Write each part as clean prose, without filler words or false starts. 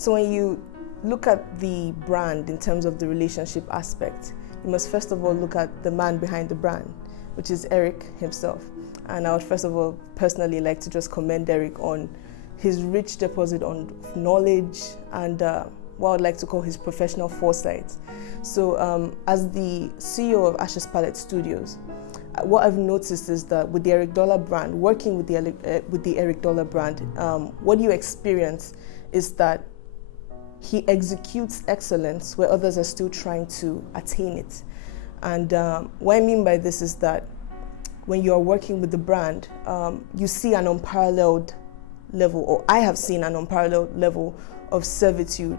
So when you look at the brand in terms of the relationship aspect, you must first of all look at the man behind the brand, which is Eric himself. And I would first of all personally like to just commend Eric on his rich deposit on knowledge and what I'd like to call his professional foresight. So as the CEO of Ashes Palette Studios, what I've noticed is that with the Eric Dollar brand, working with the Eric Dollar brand, what you experience is that he executes excellence where others are still trying to attain it. And what I mean by this is that when you are working with the brand, you see an unparalleled level, or I have seen an unparalleled level of servitude,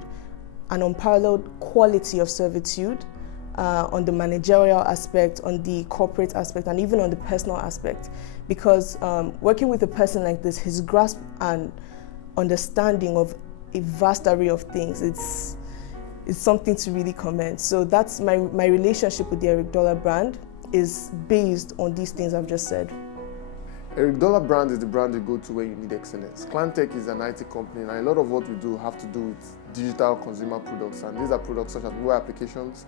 an unparalleled quality of servitude on the managerial aspect, on the corporate aspect, and even on the personal aspect. Because working with a person like this, his grasp and understanding of a vast array of things, it's something to really commend. So that's my relationship with the Eric Dollar brand is based on these things I've just said. Eric Dollar brand is the brand you go to when you need excellence. Clientech is an IT company, and a lot of what we do have to do with digital consumer products, and these are products such as mobile applications,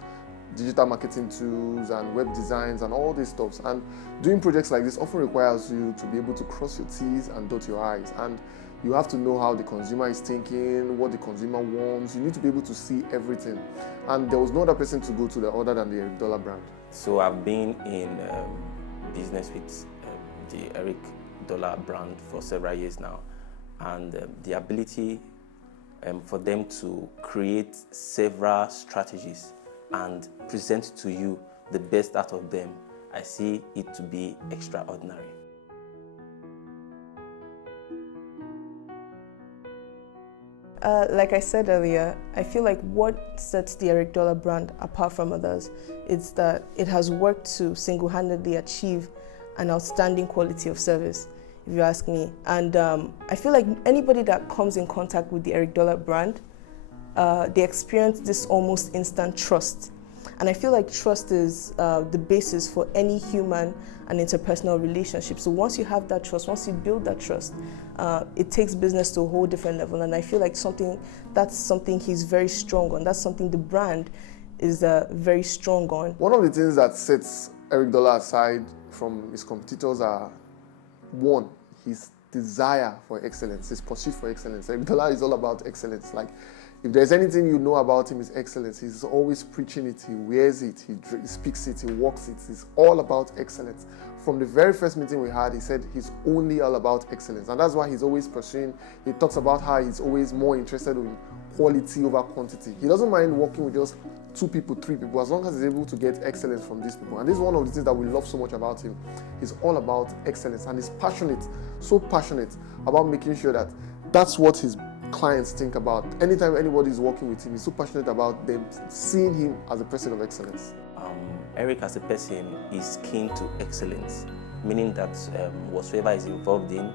digital marketing tools, and web designs, and all these stuff. And doing projects like this often requires you to be able to cross your T's and dot your I's, and you have to know how the consumer is thinking, what the consumer wants. You need to be able to see everything. And there was no other person to go to other than the Eric Dollar brand. So I've been in business with the Eric Dollar brand for several years now. And the ability for them to create several strategies and present to you the best out of them, I see it to be extraordinary. Like I said earlier, I feel like what sets the Eric Dollar brand apart from others is that it has worked to single-handedly achieve an outstanding quality of service, if you ask me. And I feel like anybody that comes in contact with the Eric Dollar brand, they experience this almost instant trust. And I feel like trust is the basis for any human and interpersonal relationship. So once you have that trust, once you build that trust, it takes business to a whole different level. And I feel like that's something he's very strong on. That's something the brand is very strong on. One of the things that sets Eric Dollar aside from his competitors are, one, his desire for excellence, his pursuit for excellence. Eric Dollar is all about excellence. Like, if there's anything you know about him, is excellence. He's always preaching it, he wears it, he speaks it, he walks it. He's all about excellence. From the very first meeting we had, he said he's only all about excellence. And that's why he's always pursuing. He talks about how he's always more interested in quality over quantity. He doesn't mind working with just 2 people, 3 people, as long as he's able to get excellence from these people. And this is one of the things that we love so much about him. He's all about excellence, and he's passionate, so passionate about making sure that that's what his clients think about. Anytime anybody is working with him, he's so passionate about them seeing him as a person of excellence. Eric as a person is keen to excellence, meaning that whatsoever is involved in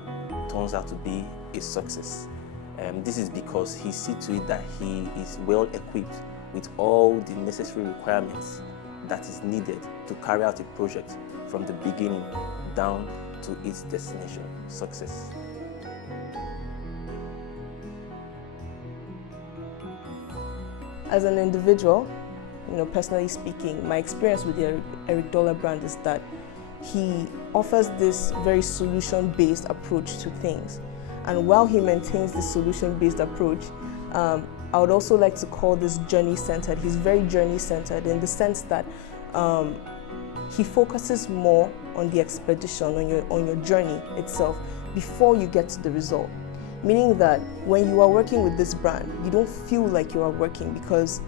turns out to be a success. This is because he sees to it that he is well equipped with all the necessary requirements that is needed to carry out a project from the beginning down to its destination, success. As an individual, personally speaking, my experience with the Eric Dollar brand is that he offers this very solution-based approach to things. And while he maintains this solution-based approach, I would also like to call this journey-centered. He's very journey-centered in the sense that he focuses more on the expedition, on your journey itself, before you get to the result. Meaning that when you are working with this brand, you don't feel like you are working because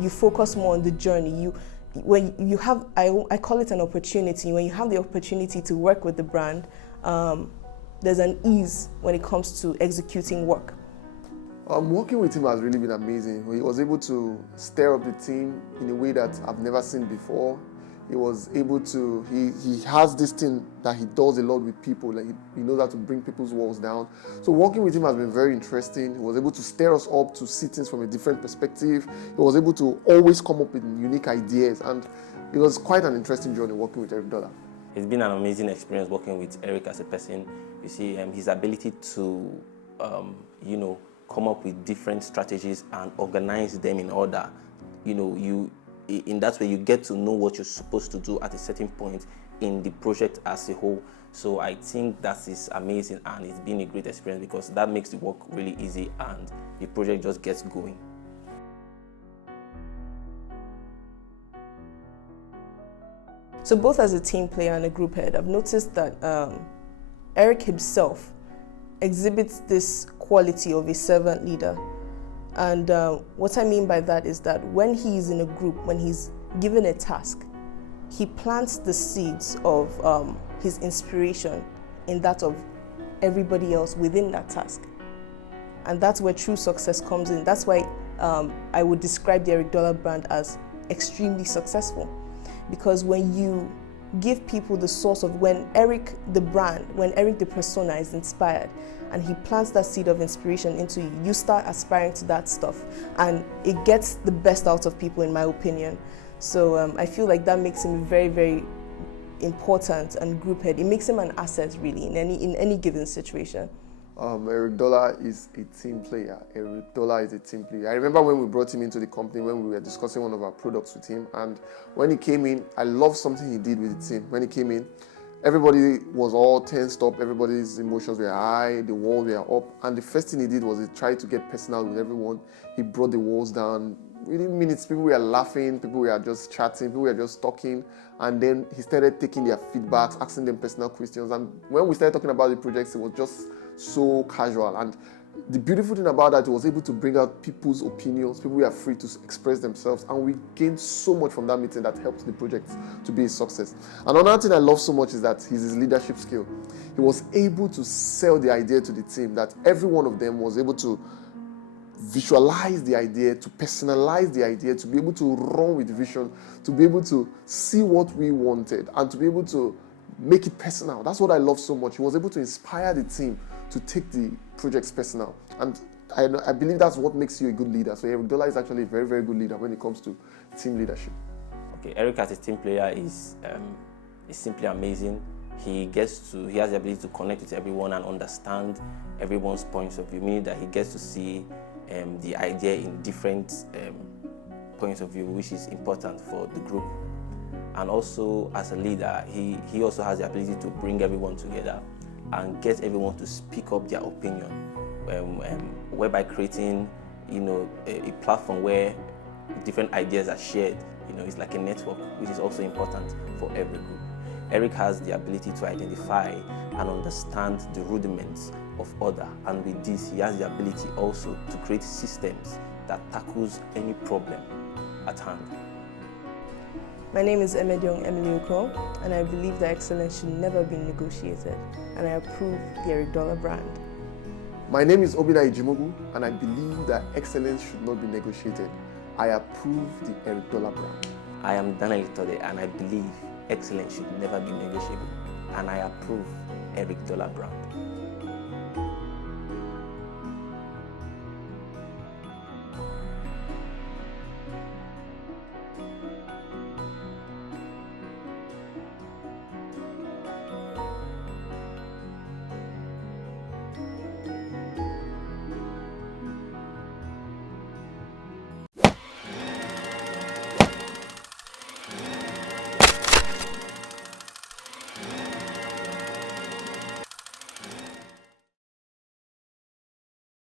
you focus more on the journey. When you have, I call it an opportunity. When you have the opportunity to work with the brand, there's an ease when it comes to executing work. Working with him has really been amazing. He was able to stir up the team in a way that I've never seen before. He was able to, he has this thing that he does a lot with people, like he knows how to bring people's walls down. So working with him has been very interesting. He was able to stir us up to see things from a different perspective. He was able to always come up with unique ideas, and it was quite an interesting journey working with Eric Dollar. It's been an amazing experience working with Eric as a person. You see, his ability to, come up with different strategies and organize them in order. In that way you get to know what you're supposed to do at a certain point in the project as a whole. So I think that is amazing, and it's been a great experience because that makes the work really easy and the project just gets going. So both as a team player and a group head, I've noticed that Eric himself exhibits this quality of a servant leader. And what I mean by that is that when he's in a group, when he's given a task, he plants the seeds of his inspiration in that of everybody else within that task. And that's where true success comes in. That's why I would describe the Eric Dollar brand as extremely successful. Because when you give people the source of when Eric the brand, when Eric the persona is inspired and he plants that seed of inspiration into you, you start aspiring to that stuff and it gets the best out of people, in my opinion. So I feel like that makes him very, very important and group head. It makes him an asset really in any given situation. Eric Dollar is a team player. Eric Dollar is a team player. I remember when we brought him into the company, when we were discussing one of our products with him, and when he came in, I loved something he did with the team. When he came in, everybody was all tensed up, everybody's emotions were high, the walls were up, and the first thing he did was he tried to get personal with everyone. He brought the walls down. Within minutes, people were laughing, people were just chatting, people were just talking, and then he started taking their feedbacks, asking them personal questions, and when we started talking about the projects, it was just so casual. And the beautiful thing about that, it was able to bring out people's opinions. People were free to express themselves, and we gained so much from that meeting that helped the project to be a success. Another thing I love so much is that his leadership skill. He was able to sell the idea to the team, that every one of them was able to visualize the idea, to personalize the idea, to be able to run with vision, to be able to see what we wanted, and to be able to make it personal. That's what I love so much. He was able to inspire the team to take the projects personal. And I believe that's what makes you a good leader. So Eric Dollar is actually a very, very good leader when it comes to team leadership. Okay, Eric as a team player is simply amazing. He has the ability to connect with everyone and understand everyone's points of view, meaning that he gets to see the idea in different points of view, which is important for the group. And also, as a leader, he also has the ability to bring everyone together and get everyone to speak up their opinion, whereby creating, a platform where different ideas are shared. It's like a network, which is also important for every group. Eric has the ability to identify and understand the rudiments of order, and with this, he has the ability also to create systems that tackles any problem at hand. My name is Emediong Umoh, and I believe that excellence should never be negotiated, and I approve the Eric Dollar brand. My name is Obina Ijimogu, and I believe that excellence should not be negotiated. I approve the Eric Dollar brand. I am Daniel Tode, and I believe excellence should never be negotiable, and I approve Eric Dollar brand.